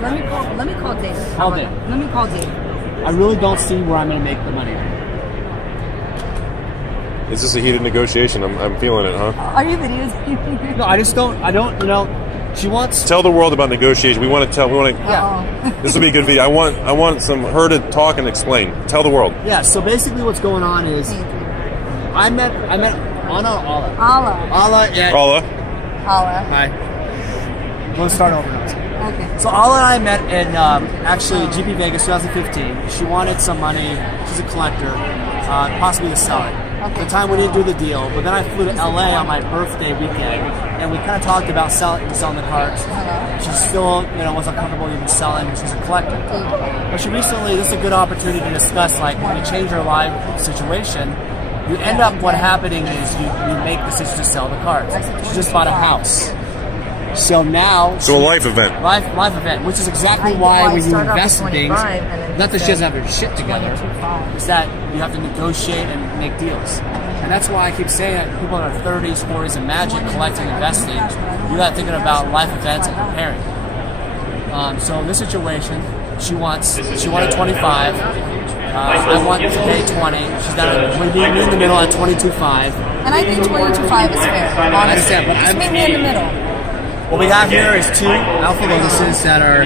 Let me call Dave. Call Dave. Let me call Dave. I really don't see where I'm going to make the money. Is this a heated negotiation? I'm feeling it, huh? Are you videotaping? No, I don't, she wants... Tell the world about negotiation. Yeah. This will be a good video. I want her to talk and explain. Tell the world. Yeah, so basically what's going on is I met Anna or Ala? Ala. Paula. Hi. Let's start over now. Okay. So Ala and I met in actually GP Vegas 2015. She wanted some money. She's a collector, possibly to sell it. At the time we didn't do the deal, but then I flew to LA on my birthday weekend, and we kind of talked about selling the cards. She still, wasn't comfortable even selling. She's a collector. But she recently, this is a good opportunity to discuss, like, when you change your life situation, you end up, what happening is you make the decision to sell the cards. She just bought a house. So now... So a life event. Life event, which is exactly why when you invest in things, not that she doesn't have her shit together, is that you have to negotiate and make deals. And that's why I keep saying that people in their 30s, 40s, and magic, collecting, investing, you got thinking about life events and preparing. So in this situation, she wanted 25. I want to pay 20. She's down. We're in the middle at 22.5. And I think 22.5 is fair. I understand, but just meet me in the middle. What we got here is two Alpha Lotuses that are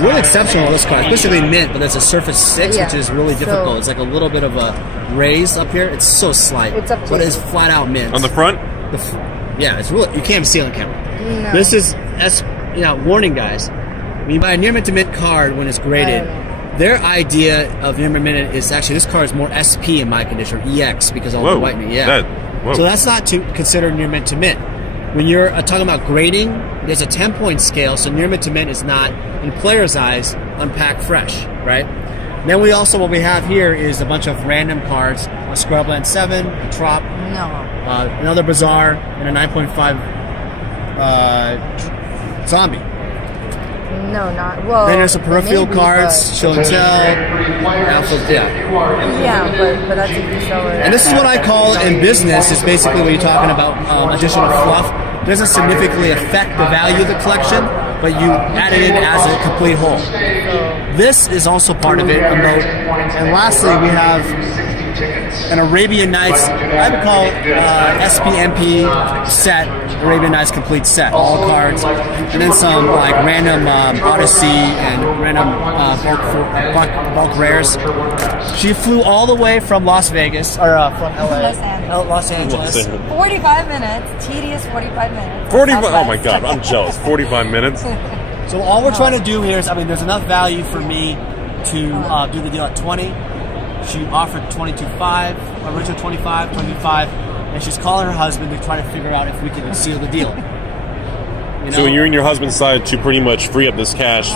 really exceptional on this card. It's basically mint, but it's a Surface 6, which is really difficult. It's like a little bit of a raise up here. It's so slight. It's up to but it's flat out mint. On the front? Yeah, it's really, you can't even see it on camera. No. This is, warning guys, when you buy a near mint to mint card when it's graded, their idea of near mint is actually, this card is more SP in my condition, or EX, because all the white mint. Yeah. So that's not to consider near mint to mint. When you're talking about grading, there's a 10-point scale, so near mint to mint is not, in players' eyes, unpacked fresh, right? Then what we have here is a bunch of random cards, a Scrubland 7, a Trop, another Bazaar, and a 9.5 Zombie. No, not, well... Then there's some peripheral cards, Show and Tell, Alpha, Yeah, but that's a reseller. And this is what I call in business, is basically when you're talking about additional fluff, it doesn't significantly affect the value of the collection, but you add it in as a complete whole. This is also part of it, a note. And lastly, we have an Arabian Nights, I would call SPMP set, Arabian Nights complete set, all cards, and then some like random Odyssey and random bulk rares. She flew all the way from Las Vegas, or from LA, Los Angeles. 45 minutes, tedious 45 minutes. 45, oh my god, I'm jealous. 45 minutes? So all we're trying to do here is, there's enough value for me to do the deal at 20. She offered 22.5, original 25, and she's calling her husband to try to figure out if we can seal the deal. So you're in your husband's side to pretty much free up this cash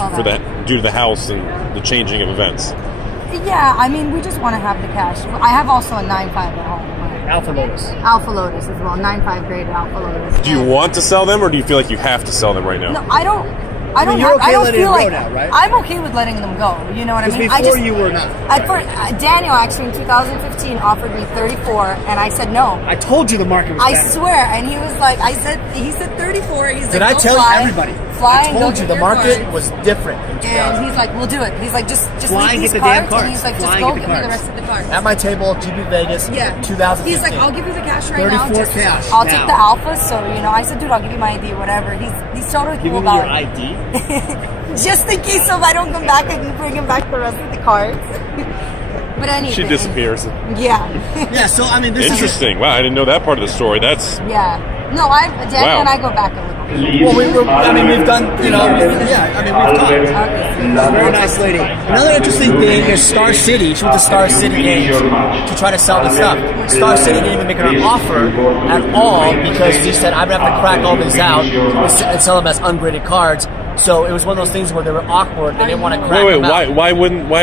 due to the house and the changing of events. Yeah, we just want to have the cash. I have also a 9.5 at home. Alpha Lotus as well, 9.5 graded Alpha Lotus. Do you want to sell them, or do you feel like you have to sell them right now? No, I don't you're okay letting feel them like go now, right? I'm okay with letting them go. You know what I mean? Before you were not. Daniel actually in 2015 offered me 34, and I said no. I told you the market was down. I swear, and he was like, he said 34. He's Did like, I tell everybody? Fly I told you the market was different. And he's like, we'll do it. He's like, just fly leave and these get the damn cards. cards. And he's like, just go give me the rest of the cards. At my table, GP Vegas, 2015. He's like, I'll give you the cash right now. 34 cash. I'll take the alpha. So I said, dude, I'll give you my ID, whatever. He's totally cool about it. Give me your ID. Just in case if I don't come back, I can bring him back the rest of the cards. But anyway, she disappears. Yeah. Yeah. So this interesting. Wow, I didn't know that part of the story. That's No, Daniel and I go back a little. Well, we've done, we've talked. Very nice lady. Another interesting thing is Star City. She went to Star City Games to try to sell the stuff. Star City didn't even make her an offer at all because she said, I'm going to have to crack all these out and sell them as ungraded cards. So it was one of those things where they were awkward. They didn't want to crack them out. Why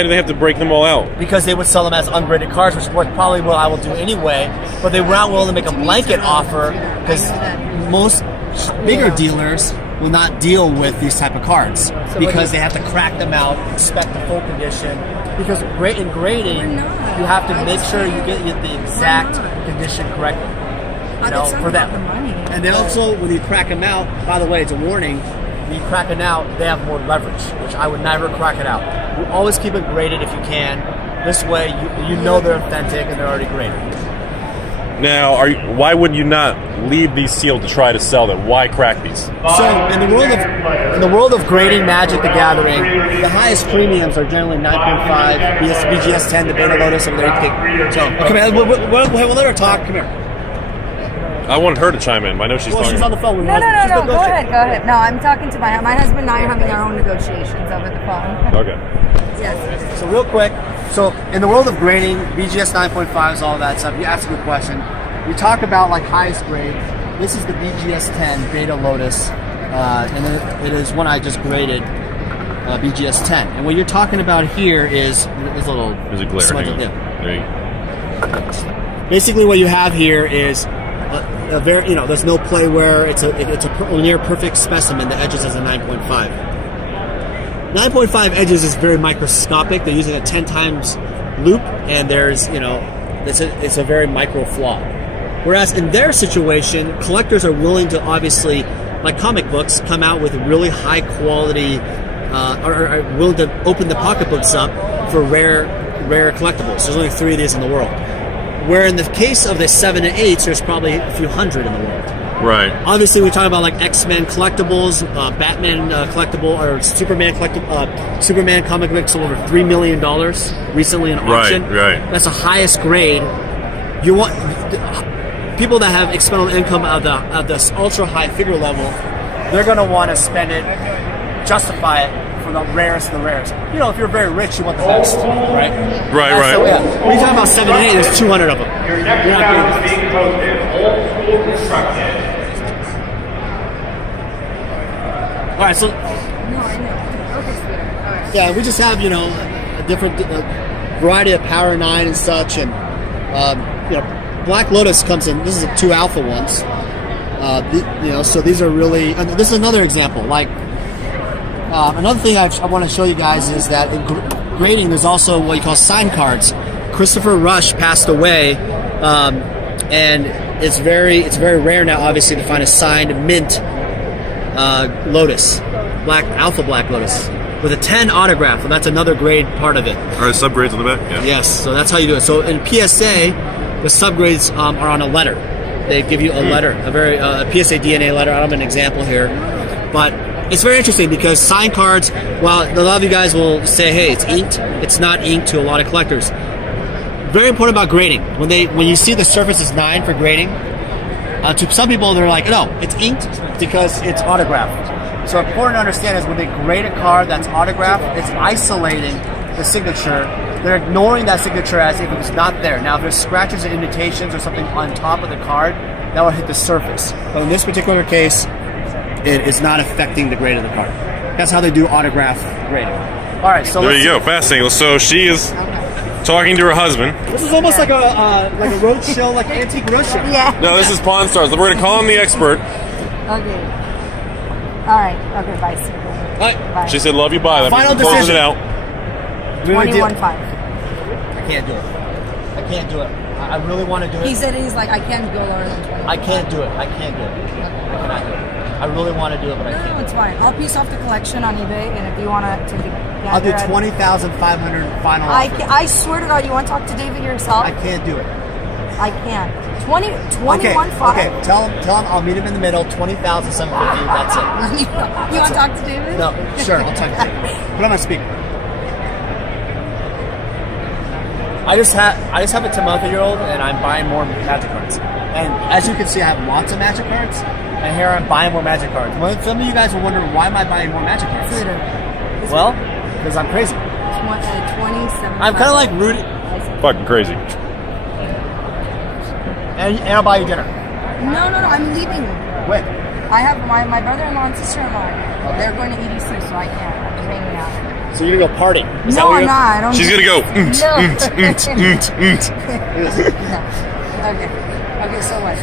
do they have to break them all out? Because they would sell them as ungraded cards, which is probably what I will do anyway. But they were not willing to make a blanket offer because most bigger dealers will not deal with these type of cards because they have to crack them out, inspect the full condition. Because in grading, you have to make sure you get the exact condition correctly. For them. And then also, when you crack them out, by the way, it's a warning. when you crack it out, they have more leverage, which I would never crack it out. You always keep it graded if you can. This way, you know they're authentic and they're already graded. Now, why would you not leave these sealed to try to sell them? Why crack these? So in the world of grading Magic the Gathering, the highest premiums are generally 9.5, BGS 10, the Beta Lotus, and their So come here, we'll let her talk. Come here. I wanted her to chime in. I know she's talking. She's on the phone. No. Go ahead. No, I'm talking to my husband and I are having our own negotiations over the phone. Okay. Yes. So real quick, so in the world of grading, BGS 9.5 is all that stuff. You asked a good question. We talk about like highest grade. This is the BGS 10 Beta Lotus, and it is one I just graded, BGS 10. And what you're talking about here is there's a little. There's a glare. smudge Hang on. up there. There you Basically, what you have here is a very, there's no play wear. It's a near perfect specimen. The edges is a 9.5. 9.5 edges is very microscopic. They're using a 10 times loop, and there's, it's a very micro flaw. Whereas in their situation, collectors are willing to obviously, like comic books, come out with really high quality, or are willing to open the pocketbooks up for rare collectibles. There's only 3 of these in the world. Where in the case of the 7 and 8s, there's probably a few hundred in the world. Right. Obviously, we talk about like X-Men collectibles, Batman collectible, or Superman collectible. Superman comic book sold over $3 million recently in auction. Right. That's the highest grade. You want people that have expendable income of this ultra high figure level. They're going to want to spend it, justify it for the rarest of the rarest. If you're very rich, you want the best, right? Right. So, yeah, when you talk about 7 and 8, there's 200 of them. You're not getting this. All right, so No, I know. Okay, sweetheart. All right. yeah, we just have a different variety of Power 9 and such, and Black Lotus comes in. This is the 2 alpha ones. So these are really. And this is another example. Like another thing I want to show you guys is that in grading, there's also what you call sign cards. Christopher Rush passed away, and it's very rare now, obviously, to find a signed mint Lotus, Black Lotus, with a 10 autograph, and that's another grade part of it. Are the subgrades on the back? Yeah. Yes, so that's how you do it. So in PSA, the subgrades are on a letter. They give you a letter, a PSA DNA letter. I don't have an example here, but it's very interesting because signed cards, while a lot of you guys will say, hey, it's inked, it's not inked to a lot of collectors. Very important about grading. When you see the surface is 9 for grading, to some people they're like, no, it's inked because it's autographed. So important to understand is when they grade a card that's autographed, it's isolating the signature. They're ignoring that signature as if it was not there. Now, if there's scratches and indentations or something on top of the card, that will hit the surface. But in this particular case, it is not affecting the grade of the card. That's how they do autograph grading. All right, so there you go. Fascinating. So she is talking to her husband. This is almost like a road show, like an antique road show. Yeah. No, this is Pawn Stars. We're going to call him the expert. Okay. All right. Okay, bye, sweetheart. All right. Bye. She said, love you, bye. That Final means we're closing decision. it out. 21.5. I can't do it. I can't do it. I really want to do it. He said he's like, I can't go lower than 20. I can't do it. I can't do it. I cannot do it. I really want to do it, but I No, can't. it's fine. I'll piece off the collection on eBay, and if you want to take it, I'll do 20,500 final offer. I swear to God, you want to talk to David yourself? I can't do it. I can't. 21.5. Okay. Tell him I'll meet him in the middle. 20,750. That's it. You want to talk to David? No, sure. I'll talk to you. Put on my speaker. I just have a 10-month-year-old, and I'm buying more Magic cards. And as you can see, I have lots of Magic cards, and here I'm buying more Magic cards. Some of you guys will wonder, why am I buying more Magic cards? Well, because I'm crazy. 27. I'm kind of like Rudy. Fucking crazy. And I'll buy you dinner. No, I'm leaving. When? I have my brother-in-law and sister-in-law. They're going to EDC, so I can't. I'm hanging out. So you're gonna go party? Is that No, what I'm you're not. I don't. She's going to go. Okay, so what?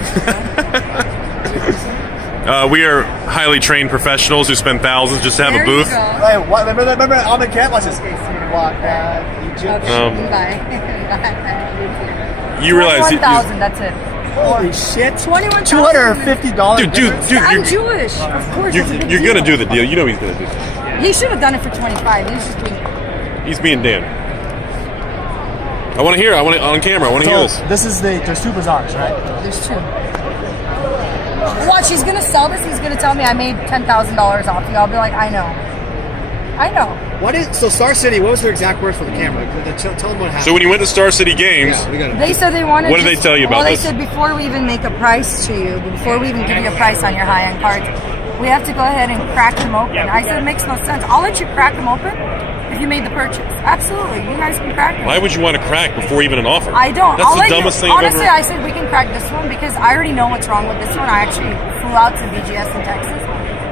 We are highly trained professionals who spend thousands just to have There a booth. You go. Hey, what? Remember Ahmed Kent? Watch this. Walk Egypt. Okay, bye. You realize 1,000. That's it. Holy shit! $21,000. $250. Dude, I'm you're, Jewish, of course. it's a big you're gonna deal. do the deal. You know he's gonna do it. He should have done it for 25. He's just being. He's being Dan. I want to hear. I want it on camera. I want to hear this. This is there's two bazaars, right? There's two. Watch, he's gonna sell this. He's gonna tell me I made $10,000 off you. I'll be like, I know. So Star City? What was their exact words for the camera? Tell them what happened. So when you went to Star City Games, we got They said they wanted. What did they tell you about Well, they this? said before we even make a price to you, before we even give you a price on your high-end cards, we have to go ahead and crack them open. I said it makes no sense. I'll let you crack them open if you made the purchase. Absolutely, you guys can crack them. why would you want to crack before even an offer? I don't. That's I'll the let dumbest you, thing I've honestly, ever. I said we can crack this one because I already know what's wrong with this one. I actually flew out to BGS in Texas,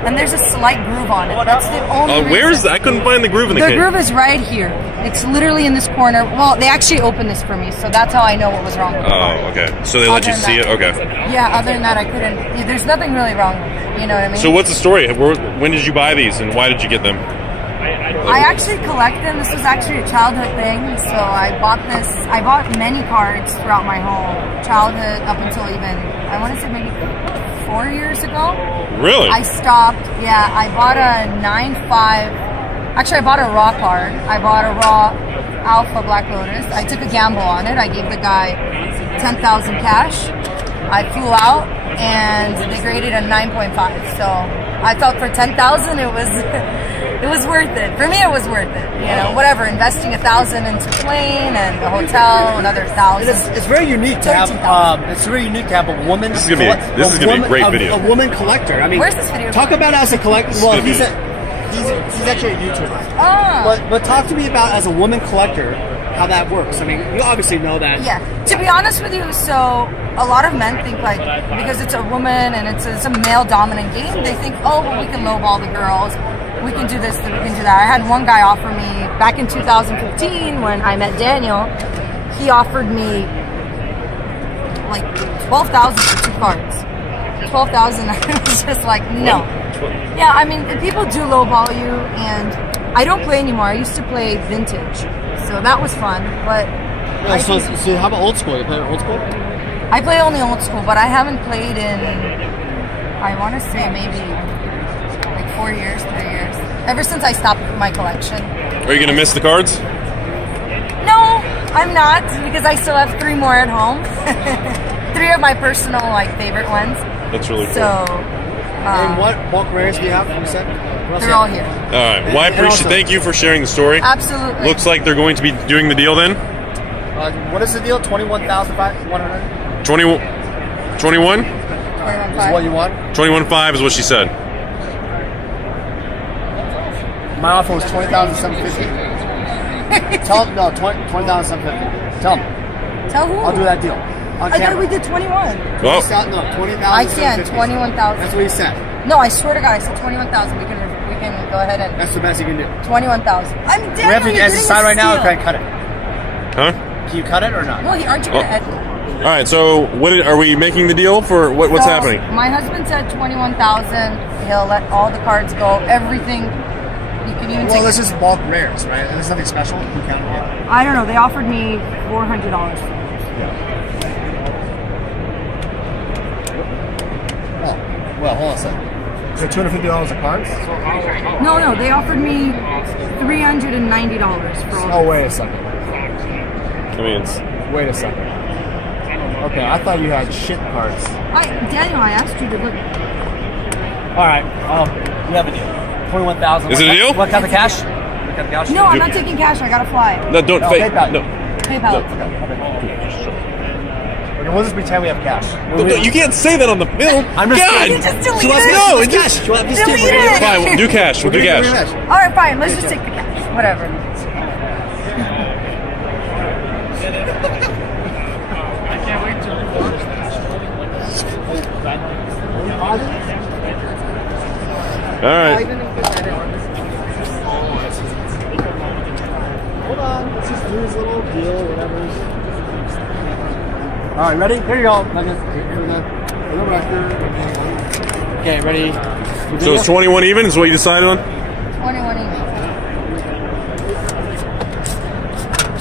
and there's a slight groove on it. That's the only reason. Where is that? I couldn't find the groove in the The kit. groove is right here. It's literally in this corner. Well, they actually opened this for me, so that's how I know what was wrong with it. Oh, okay. So they let you Other see it. than Okay. that- Yeah, other than that, I couldn't. There's nothing really wrong with it. You know what I mean? So what's the story? When did you buy these, and why did you get them? I actually collect them. This was actually a childhood thing. So I bought this. I bought many cards throughout my whole childhood up until even, I want to say maybe 4 years ago. Really? I stopped. Yeah, I bought a 9.5. Actually, I bought a raw card. I bought a raw Alpha Black Lotus. I took a gamble on it. I gave the guy 10,000 cash. I flew out, and they graded a 9.5. So I thought for 10,000, it was it was worth it. For me, it was worth it. You know, whatever. Investing 1,000 into plane and a hotel, another 1,000. It's very unique to have. 13,000. It's very unique to have a woman. This is gonna be a great video. A woman collector. I mean, Where's this video? Talk about as a collector. is Well, gonna be- he's actually a YouTuber. Ah. But talk to me about as a woman collector how that works. I mean, you obviously know that. Yeah. To be honest with you, so a lot of men think like because it's a woman and it's a male dominant game, they think, oh, well, we can lowball the girls. We can do this, we can do that. I had one guy offer me back in 2015 when I met Daniel. He offered me like 12,000 for 2 cards. 12,000. I was just like, no. Yeah, I mean, people do lowball you, and I don't play anymore. I used to play vintage, so that was fun. But I So think- how about old school? You play old school? I play only old school, but I haven't played in, I want to say maybe like 4 years, 3 years. Ever since I stopped my collection. Are you gonna miss the cards? No, I'm not, because I still have 3 more at home. 3 of my personal like favorite ones. That's really cool. So And what bulk rares do you have? You said What else they're you all have? here. All right. Well, I And appreciate. also- Thank you for sharing the story. Absolutely. Looks like they're going to be doing the deal then. What is the deal? 21,100 21. 21? is what you want. 21.5 is what she said. My offer was 20,750. Tell them no, 20,750. Tell them Tell who? I'll do that deal. On I thought camera. we did 21. Well, No, 20,000. I can't. 21,000. That's what he said. No, I swear to God, I said 21,000. We can go ahead and That's the best you can do. 21,000. I mean, We have to, as a sign right now, can I cut it? huh? Can you cut it or not? Well, aren't you gonna Oh. edit? All right. So, are we making the deal for what's So, happening? My husband said 21,000. He'll let all the cards go. Everything. You can even Well, take. this is bulk rares, right? There's nothing special. You count it. I don't know. They offered me $400. Oh, well, hold on a second. So $250 a card? No. They offered me $390 for all. Oh, wait a second. I mean, it's Wait a second. Okay, I thought you had shit cards. Daniel, I asked you to look. All right, you have a deal. 21,000. Is it a deal? What kind of cash? What kind of cash? No, I'm not taking cash. I gotta fly. no. Don't No, fake. PayPal. No. PayPal. Okay, we'll just pretend we have cash. You can't say that on the film. I'm just God. kidding. You just delete She wants it. No, cash. just- She wants Delete we're gonna- it. Fine, we'll do cash. We'll do we're gonna cash. cash. All right, fine. Let's just take the cash. Whatever. All right. Hold on, let's just do his little deal, whatever. All right, ready? Here you go. Here we go. For the record. Okay, ready? So it's 21 even is what you decided on? 21 even.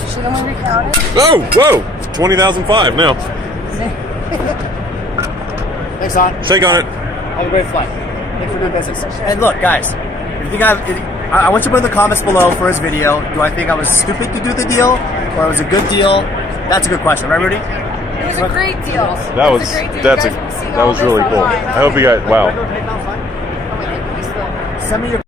Shouldn't we recount it? Oh, whoa. 20,005 now. Thanks, hon. Shake on it. Have a great flight. Thanks for doing business. And look, guys, if you think I want you to put in the comments below for his video. Do I think I was stupid to do the deal, or it was a good deal? That's a good question, right, Rudy? It was a great deal. That was really cool. I hope you guys. Wow. Send me your